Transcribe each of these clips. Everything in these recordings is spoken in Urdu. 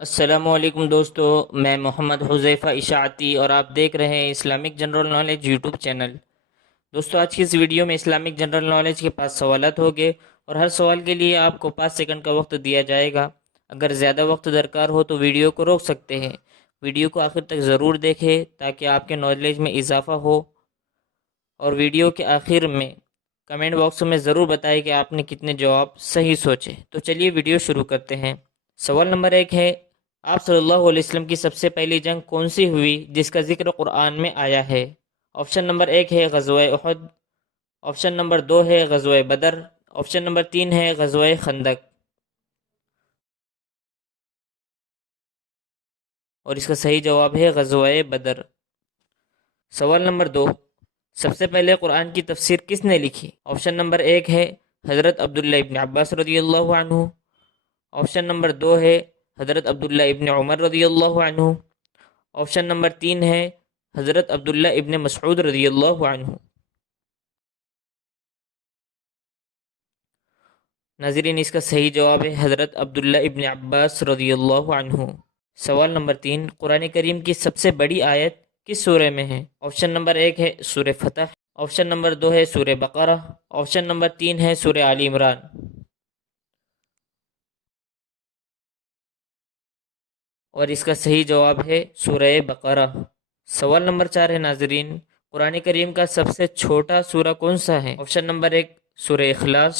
السلام علیکم دوستو، میں محمد حذیفہ اشاعتی اور آپ دیکھ رہے ہیں Islamic general knowledge YouTube channel. دوستو، آج کی اس ویڈیو میں اسلامک جنرل نالج کے 5 سوالات ہوگے اور ہر سوال کے لیے آپ کو 5 سیکنڈ کا وقت دیا جائے گا۔ اگر زیادہ وقت درکار ہو تو ویڈیو کو روک سکتے ہیں۔ ویڈیو کو آخر تک ضرور دیکھیں تاکہ آپ کے نالج میں اضافہ ہو، اور ویڈیو کے آخر میں کمنٹ باکس میں ضرور بتائیں کہ آپ نے کتنے جواب صحیح سوچے۔ تو چلیے ویڈیو شروع کرتے ہیں۔ سوال نمبر 1 ہے، آپ صلی اللہ علیہ وسلم کی سب سے پہلی جنگ کون سی ہوئی جس کا ذکر قرآن میں آیا ہے؟ آپشن نمبر 1 ہے غزوہ احد، آپشن نمبر 2 ہے غزوہ بدر، آپشن نمبر 3 ہے غزوہ خندق، اور اس کا صحیح جواب ہے غزوہ بدر۔ سوال نمبر 2، سب سے پہلے قرآن کی تفسیر کس نے لکھی؟ آپشن نمبر 1 ہے حضرت عبداللہ ابن عباس رضی اللہ عنہ، آپشن نمبر 2 ہے حضرت عبداللہ ابن عمر رضی اللہ عنہ، آپشن نمبر 3 ہے حضرت عبداللہ ابن مسعود رضی اللہ عنہ۔ ناظرین، اس کا صحیح جواب ہے حضرت عبداللہ ابن عباس رضی اللہ عنہ۔ سوال نمبر 3، قرآن کریم کی سب سے بڑی آیت کس سورہ میں ہے؟ آپشن نمبر 1 ہے سورہ فتح، آپشن نمبر 2 ہے سورہ بقرہ، آپشن نمبر 3 ہے سورہ آل عمران، اور اس کا صحیح جواب ہے سورہ بقرہ۔ سوال نمبر 4 ہے ناظرین، قرآن کریم کا سب سے چھوٹا سورہ کون سا ہے؟ آپشن نمبر 1 سورہ اخلاص،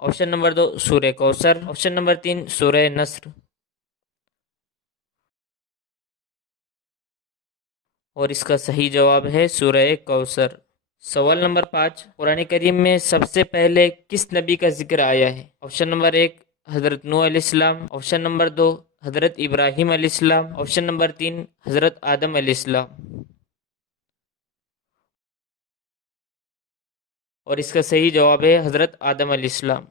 آپشن نمبر 2 سورہ کوثر، آپشن نمبر 3 سورہ نصر، اور اس کا صحیح جواب ہے سورہ کوثر۔ سوال نمبر 5، قرآن کریم میں سب سے پہلے کس نبی کا ذکر آیا ہے؟ آپشن نمبر 1 حضرت نوح علیہ السلام، آپشن نمبر 2 حضرت ابراہیم علیہ السلام، آپشن نمبر 3 حضرت آدم علیہ السلام، اور اس کا صحیح جواب ہے حضرت آدم علیہ السلام۔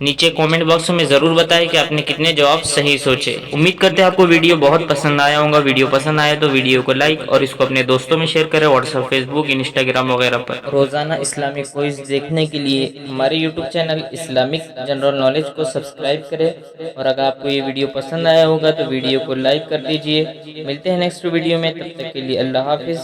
نیچے کومنٹ باکس میں ضرور بتائیں کہ آپ نے کتنے جواب صحیح سوچے۔ امید کرتے ہیں آپ کو ویڈیو بہت پسند آیا ہوگا۔ ویڈیو پسند آیا تو ویڈیو کو لائک اور اس کو اپنے دوستوں میں شیئر کریں، واٹس ایپ، فیس بک، انسٹاگرام وغیرہ پر۔ روزانہ اسلامک کوئز دیکھنے کے لیے ہمارے YouTube channel Islamic general knowledge کو سبسکرائب کریں، اور اگر آپ کو یہ ویڈیو پسند آیا ہوگا تو ویڈیو کو لائک کر دیجئے۔ ملتے ہیں نیکسٹ ویڈیو میں، تب تک کے لیے اللہ حافظ۔